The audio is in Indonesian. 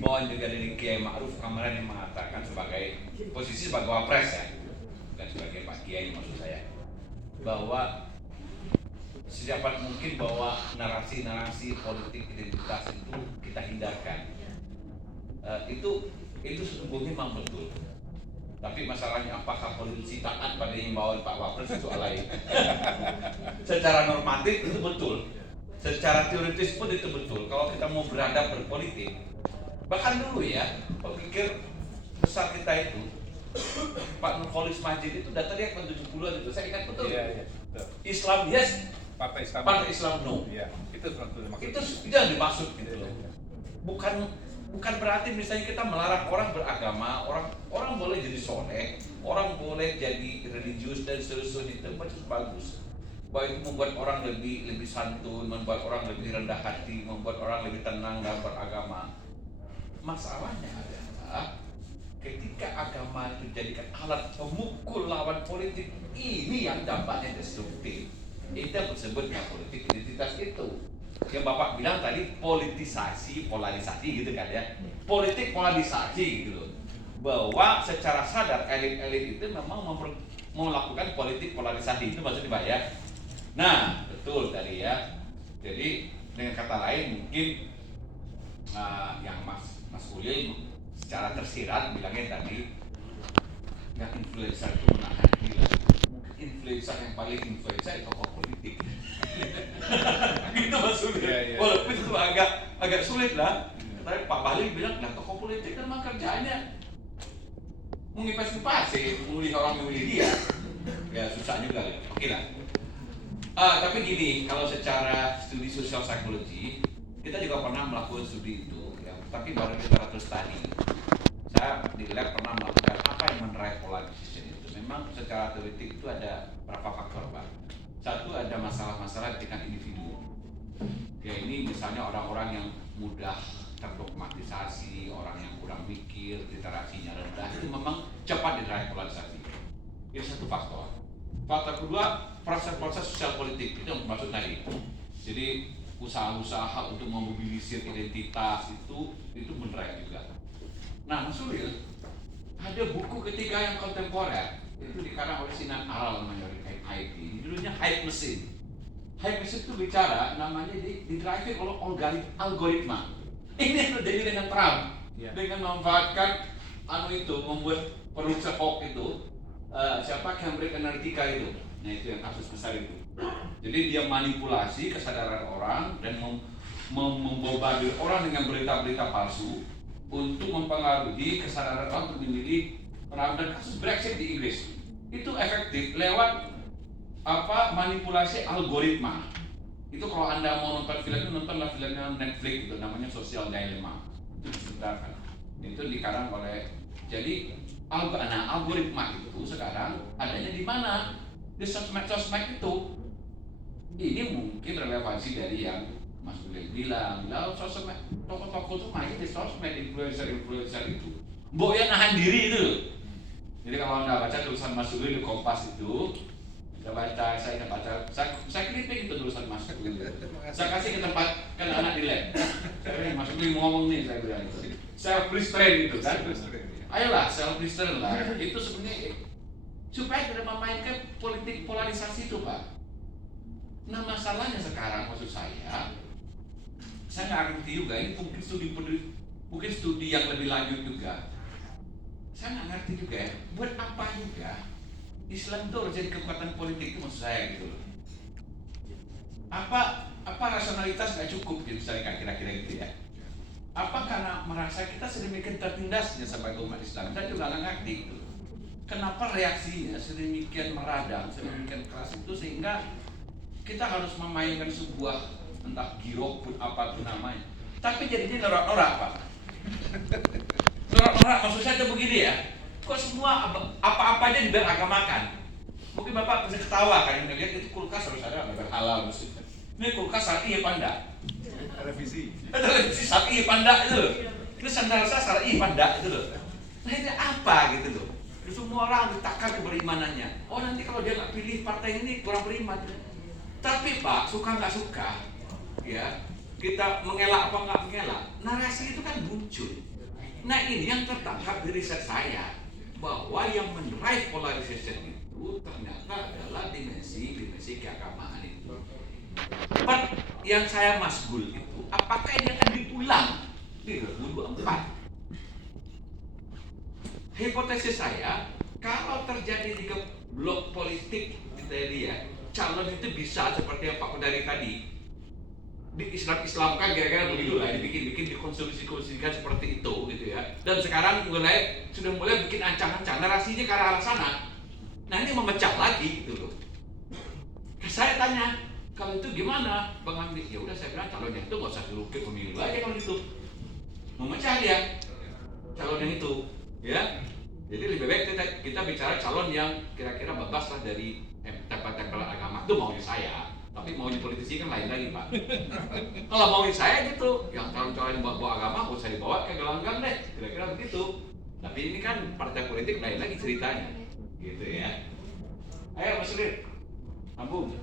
himbauan juga dari Kiai Ma'ruf kemarin yang mengatakan posisi sebagai wapres ya, bukan sebagai Pak Kiai maksud saya, bahwa secepat mungkin bahwa narasi-narasi politik identitas itu kita hindarkan. Itu sesungguhnya memang betul. Tapi masalahnya apakah politisi taat pada himbauan Pak Wapres itu lain. Secara normatif itu betul. Secara teoritis pun itu betul. Kalau kita mau beradab berpolitik, bahkan dulu ya, pemikir besar kita itu Pak Nurholis Majid itu data dia tahun 70-an itu, saya ingat betul. Iya, betul. Islam yes, Partai Islam no. Iya, itu yang dimaksud gitu loh. Bukan berarti misalnya kita melarang orang beragama, orang boleh jadi soleh, orang boleh jadi religius dan seterusnya, itu bagus. Bahwa itu membuat orang lebih santun, membuat orang lebih rendah hati, membuat orang lebih tenang dalam beragama. Masalahnya adalah ketika agama itu dijadikan alat pemukul lawan politik, ini yang dampaknya destruktif. Itu yang disebutnya politik identitas itu. Yang Bapak bilang tadi politisasi, polarisasi gitu kan ya. Politik polarisasi gitu loh. Bahwa secara sadar elit-elit itu memang melakukan politik polarisasi, itu maksudnya Pak ya. Nah, betul tadi ya. Jadi dengan kata lain mungkin yang Mas Ulil secara tersirat bilangnya tadi, yang influencer itu menahan gila. Mungkin influencer yang paling influencer itu tokoh politik. Gitu maksudnya. Walaupun itu agak sulit lah. Tapi Pak Bahlil bilang, nah tokoh politik kan memang kerjaannya mengipas-ngipasi, memilih orang memilih dia. Ya susah juga ya. Oke lah. Tapi gini, kalau secara studi sosial psikologi, kita juga pernah melakukan studi itu, ya, tapi baru literatur study. Saya di lab pernah melakukan apa yang menerai polarisasi itu. Memang secara teoritik itu ada berapa faktor, Pak. Satu, ada masalah-masalah di tingkat individu. Ya ini misalnya orang-orang yang mudah terdogmatisasi, orang yang kurang mikir, literasinya rendah, itu memang cepat diterai polarisasi. Itu satu faktor. Faktor kedua, proses-proses sosial politik, itu yang maksud tadi. Jadi usaha-usaha untuk memobilisir identitas itu menerai juga. Nah, Mas Ulil, ada buku ketiga yang kontemporer, itu dikarang oleh Sinan Aral namanya IT. Judulnya Hype Machine. Hype Machine itu bicara namanya di-drive oleh algoritma. Ini yang terjadi dengan Trump. Dengan memanfaatkan membuat produser hoax itu, siapa Cambridge Analytica itu. Nah, itu yang kasus besar itu. Jadi dia manipulasi kesadaran orang dan membombardir orang dengan berita-berita palsu untuk mempengaruhi kesadaran orang untuk memilih Trump. Dan kasus Brexit di Inggris itu efektif lewat manipulasi algoritma. Itu kalau Anda mau nonton film itu, nontonlah filmnya Netflix itu namanya Social Dilemma. Itu disebarkan. Itu dikarang oleh, jadi algoritma itu sekarang adanya di mana? Di sosmed itu. Ini mungkin relevansi dari yang Mas Ulil bilang, sosmed, toko-toko itu main di sosmed, influencer itu. Mbok yang nahan diri itu. Jadi kalau Anda baca tulisan Mas Ulil di Kompas itu, saya kritik itu tulisan Mas Ulil. Saya kasih ke tempat kan anak di lab. Saya Mas Ulil mau ngomong nih, saya bilang itu. Self restraint itu kan. Ayolah self restraint lah. Itu sebenarnya supaya tidak memainkan politik polarisasi itu, Pak. Nah, masalahnya sekarang maksud saya nggak ngerti juga, ini mungkin studi yang lebih lanjut juga. Saya nggak ngerti juga ya, buat apa juga Islam itu harus jadi kekuatan politik, itu maksud saya gitu loh. Apa rasionalitas nggak cukup gitu, saya kira-kira gitu ya. Apa karena merasa kita sedemikian tertindasnya sebagai umat Islam? Saya juga nggak ngerti gitu. Kenapa reaksinya sedemikian meradang, sedemikian keras itu sehingga kita harus memainkan sebuah entah girok pun apapun namanya. Tapi jadinya norak-norak, Pak. Norak-norak maksud saya itu begini ya. Kok semua apa-apa aja diberagamakan? Mungkin Bapak bisa ketawa kan melihat itu kulkas harus ada halal mesti. Ini kulkas syar'i apa enggak? Televisi syar'i apa enggak itu loh. Ini sandal saya syar'i apa enggak itu loh. Nah ini apa gitu loh. Semua orang ditakar keberimanannya. Oh nanti kalau dia nggak pilih partai ini kurang beriman. Tapi Pak, suka nggak suka, ya kita mengelak apa nggak mengelak, narasi itu kan muncul. Nah ini yang tertangkap di riset saya, bahwa yang mendrive polarization itu ternyata adalah dimensi keagamaan itu. Yang saya masgul itu, apakah ini akan diulang di 2024? Hipotesis saya, kalau terjadi di blok politik kita lihat, calon itu bisa seperti yang Pak Kodari tadi, di-Islam-Islamkan kira-kira begitu lah, dibikin dikonsumsikan seperti itu gitu ya. Dan sekarang sudah mulai bikin ancang-ancang, narasinya ke arah sana. Nah ini memecah lagi gitu loh. Saya tanya, kalau itu gimana Bang Hamdi? Ya udah saya bilang calon yang itu nggak usah suruh ke pemilu aja kalau gitu. Memecah dia calon yang itu, ya. Jadi lebih baik kita bicara calon yang kira-kira bebas lah dari tempel-tempel agama. Itu maunya saya. Tapi maunya politisi kan lain lagi Pak. Kalau maunya saya gitu, yang calon-calon yang bawa agama mau saya dibawa ke gelanggang deh, kira-kira begitu. Tapi ini kan partai politik lain lagi ceritanya, gitu ya. Ayo Mas Lir, sambung.